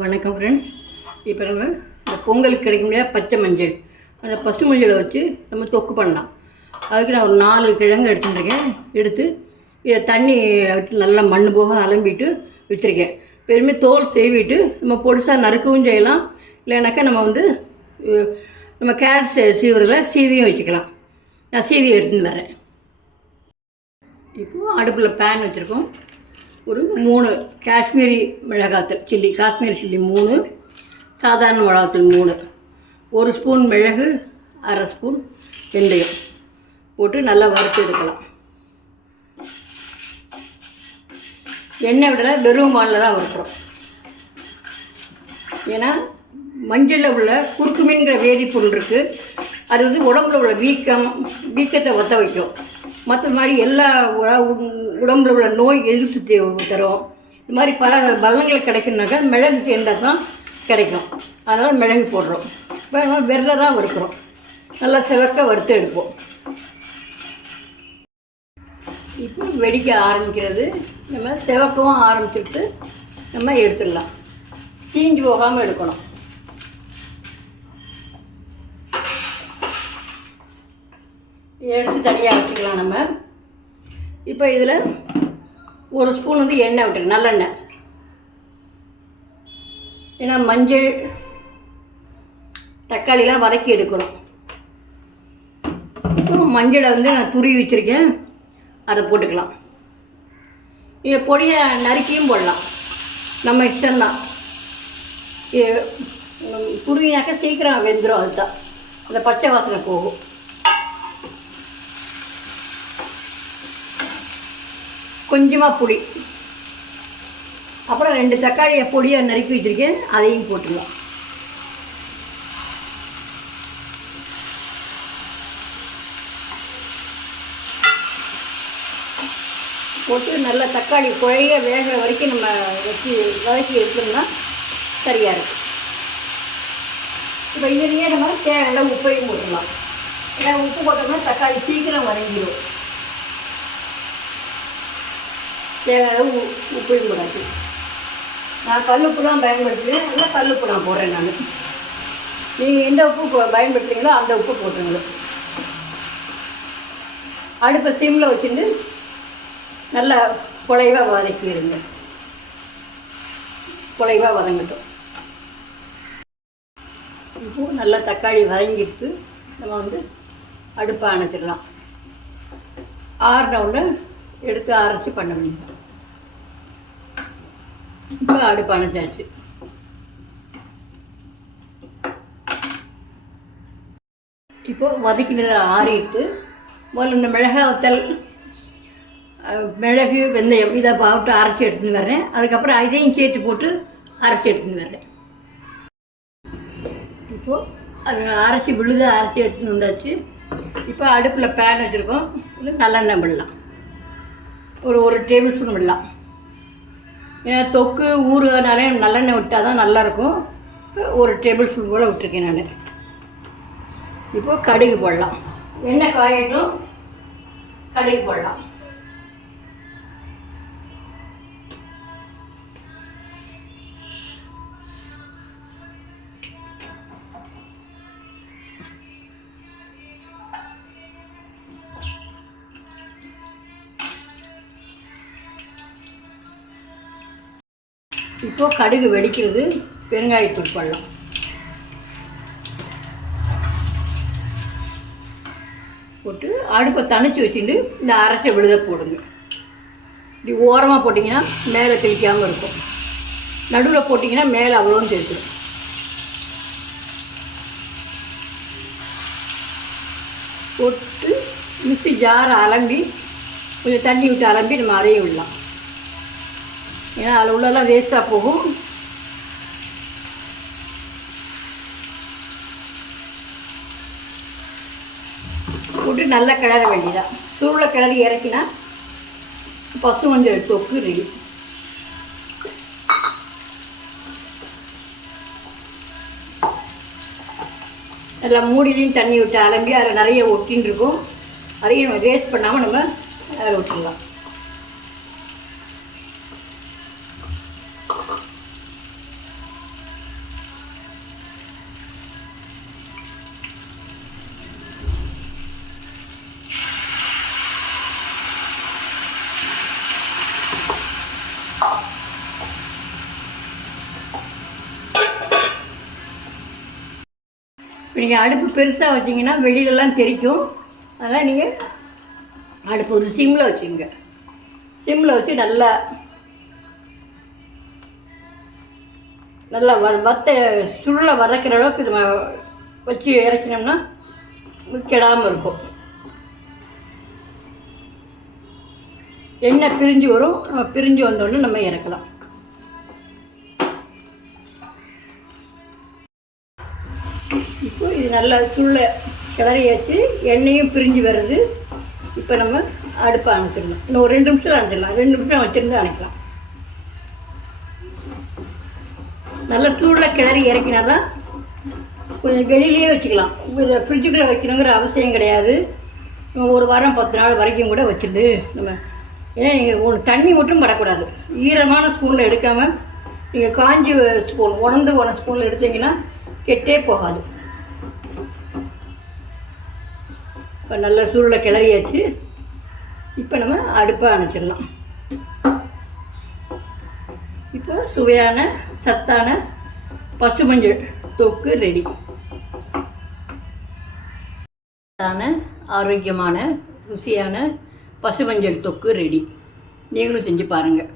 வணக்கம் ஃப்ரெண்ட்ஸ். இப்போ நம்ம இந்த பொங்கலுக்கு கிடைக்க முடியாத பச்சை மஞ்சள், அந்த பசு மஞ்சளை வச்சு நம்ம தொக்கு பண்ணலாம். அதுக்கு நான் ஒரு 4 கிழங்கு எடுத்துட்டுருக்கேன். எடுத்து இதை தண்ணி விட்டு நல்லா மண் போக அலம்பிட்டு வச்சுருக்கேன். பெருமே தோல் சேவிட்டு நம்ம பொடிசாக நறுக்கவும் செய்யலாம். இல்லைனாக்கா நம்ம கேரட் சீவுறதில் சீவியும் வச்சுக்கலாம். நான் சீவி எடுத்துன்னு வரேன். இப்போது அடுப்பில் பேன் வச்சுருக்கோம். ஒரு 3 காஷ்மீரி மிளகாத்தூள் சில்லி, காஷ்மீரி சில்லி 3, சாதாரண மிளகாத்தூள் 3, 1 ஸ்பூன் மிளகு, 1/2 ஸ்பூன் வெந்தயம் போட்டு நல்லா வறுத்து எடுக்கலாம். எண்ணெய் விடலை, வெறும் வானில் தான் வறுக்கிறோம். ஏன்னா மஞ்சளில் உள்ள குறுக்குமின்கிற வேதிப்பொருள் இருக்குது. அது உடம்புல உள்ள வீக்கத்தை ஒத்த வைக்கும். மற்ற மாதிரி எல்லா உடம்புல உள்ள நோய் எதிர்ப்பு தரும். இது மாதிரி பல பலன்கள் கிடைக்கணுனாக்கா மிளகு சேர்ந்தால் தான் கிடைக்கும். அதனால் மிளகு போடுறோம். இப்போ வெள்ளை தான் வறுக்கிறோம். நல்லா சிவக்க வறுத்து எடுப்போம். இப்போ வெடிக்க ஆரம்பிக்கிறது. நம்ம சிவக்கவும் ஆரம்பிச்சுட்டு நம்ம எடுத்துடலாம். தீஞ்சு போகாமல் எடுக்கணும். எடுத்து தனியாக வச்சுக்கலாம். நம்ம இப்போ இதில் 1 ஸ்பூன் எண்ணெய் விட்டுருக்கு, நல்லெண்ணெய். ஏன்னா மஞ்சள் தக்காளிலாம் வதக்கி எடுக்கணும். அப்புறம் மஞ்சளை நான் துருவி வச்சுருக்கேன், அதை போட்டுக்கலாம். இதை பொடியை நறுக்கியும் போடலாம், நம்ம இஷ்டம்தான். துருவினாக்கா சீக்கிரம் வெந்துடும். அதுதான் அந்த பச்சை வாசனை போகும். கொஞ்சமாக புளி, அப்புறம் 2 தக்காளியை பொடியை நறுக்கி வச்சுருக்கேன், அதையும் போட்டுடலாம். போட்டு நல்லா தக்காளி குழைய வேகிற வரைக்கும் நம்ம வச்சு வதக்கி எடுத்தோம்னா சரியாக இருக்கும். இப்போ இதுலேயே நம்ம தேவையான உப்பையும் போட்டுடலாம். ஏன்னா உப்பு போட்டோம்னா தக்காளி சீக்கிரம் வதங்கிடும். தேவையான உப்பையும் போடாது. நான் கல்லுப்பு தான் பயன்படுத்துவேன். இல்லை கல்லுப்பு நான் போடுறேன். நான் நீங்கள் எந்த உப்பு பயன்படுத்துகிறீங்களோ அந்த உப்பு போட்டுருங்க. அடுப்பை சிம்மில் வச்சுட்டு நல்லா குழைவாக வதக்கிடுங்க. குழைவாக வதங்கட்டும். இப்போது நல்லா தக்காளி வதங்கிட்டு நம்ம அடுப்பை அணைச்சிடலாம். ஆறுனவுடனே எடுத்து அரைச்சி பண்ண வேண்டியது. இப்போ அடுப்பு அணைச்சாச்சு. இப்போது வதக்கின ஆறிட்டு முதல்ல இந்த மிளகாத்தல், மிளகு, வெந்தயம் இதை போட்டு அரைச்சி எடுத்துன்னு வர்றேன். அதுக்கப்புறம் இதையும் சேர்த்து போட்டு அரைச்சி எடுத்துன்னு வர்றேன். இப்போது அது அரைச்சி விழுதாக அரைச்சி எடுத்துன்னு வந்தாச்சு. இப்போ அடுப்பில் பேன் வச்சுருக்கோம். இல்லை நல்லெண்ணெய் விடலாம். ஒரு 1 டேபிள் ஸ்பூன் விடலாம். ஏன்னா தொக்கு ஊறுகானாலே நல்லெண்ணெய் விட்டால் தான் நல்லாயிருக்கும். 1 டேபிள் ஸ்பூன் போல் விட்டுருக்கேன் நான். இப்போது கடுகு போடலாம். எண்ணெய் காயட்டும், கடுகு போடலாம். இப்போது கடுகு வெடிக்கிறது. பெருங்காயத்தூள் போடலாம். போட்டு அடுப்பை தணிச்சு வச்சுட்டு இந்த அரைச்ச விழுத போடுங்க. இப்படி ஓரமாக போட்டிங்கன்னா மேலே தெளிக்காமல் இருக்கும். நடுவில் போட்டிங்கன்னா மேலே அவ்வளோன்னு தெரிஞ்சிடும். போட்டு மிக்ஸி ஜாரை அலம்பி கொஞ்சம் தண்ணி விட்டு அலம்பி நம்ம அரைய விடலாம். ஏன்னா அதில் உள்ளெல்லாம் வேஸ்ட்டாக போகும். போட்டு நல்லா கிளற வேண்டியதான். தூளை கிளறி இறக்கினா பசு மஞ்சள் தொக்கு ரெடி. எல்லாம் மூடிலையும் தண்ணி விட்டு அலம்பி அதில் நிறைய ஒட்டின்னு இருக்கும். அதையும் நம்ம வேஸ்ட் பண்ணாமல் நம்ம அதில் விட்டுடலாம். நீங்கள் அடுப்பு பெருசாக வச்சிங்கன்னா வெளியிலலாம் தெரிக்கும். அதனால் நீங்கள் அடுப்பு ஒரு சிம்மில் வச்சுங்க. சிம்மில் வச்சு நல்லா வத்த சுருளை வதக்கிற அளவுக்கு நம்ம வச்சு இறக்கினோம்னா கெடாமல் இருக்கும். எண்ணெய் பிரிஞ்சு வரும். பிரிஞ்சு வந்தோடனே நம்ம இறக்கலாம். இப்போ இது நல்லா சுருளை கிளறியாச்சு, எண்ணெயும் பிரிஞ்சு வருது. இப்போ நம்ம அடுப்பை அணைச்சிடலாம். இன்னும் ஒரு 2 நிமிஷம் அணைச்சிடலாம். 2 நிமிஷம் வச்சுருந்து அணைக்கலாம். நல்லா சூடில் கிளறி இறக்கினா தான் கொஞ்சம் வெளியிலேயே வச்சுக்கலாம். ஃப்ரிட்ஜுக்குள்ளே வைக்கணுங்கிற அவசியம் கிடையாது. நம்ம ஒரு வாரம் 10 நாள் வரைக்கும் கூட வச்சுருந்து நம்ம. ஏன்னா நீங்கள் ஒன்று தண்ணி மட்டும் படக்கூடாது. ஈரமான ஸ்பூனில் எடுக்காமல் நீங்கள் காஞ்சி ஸ்பூன் உணர்ந்து போன ஸ்பூனில் எடுத்தீங்கன்னா கெட்டே போகாது. இப்போ நல்ல சூடில் கிளறியாச்சு. இப்போ நம்ம அடுப்பை அணைச்சிடலாம். இப்போ சுவையான சத்தான பசுமஞ்சள் தொக்கு ரெடி. சத்தான ஆரோக்கியமான ருசியான பசுமஞ்சள் தொக்கு ரெடி. நீங்களும் செஞ்சு பாருங்கள்.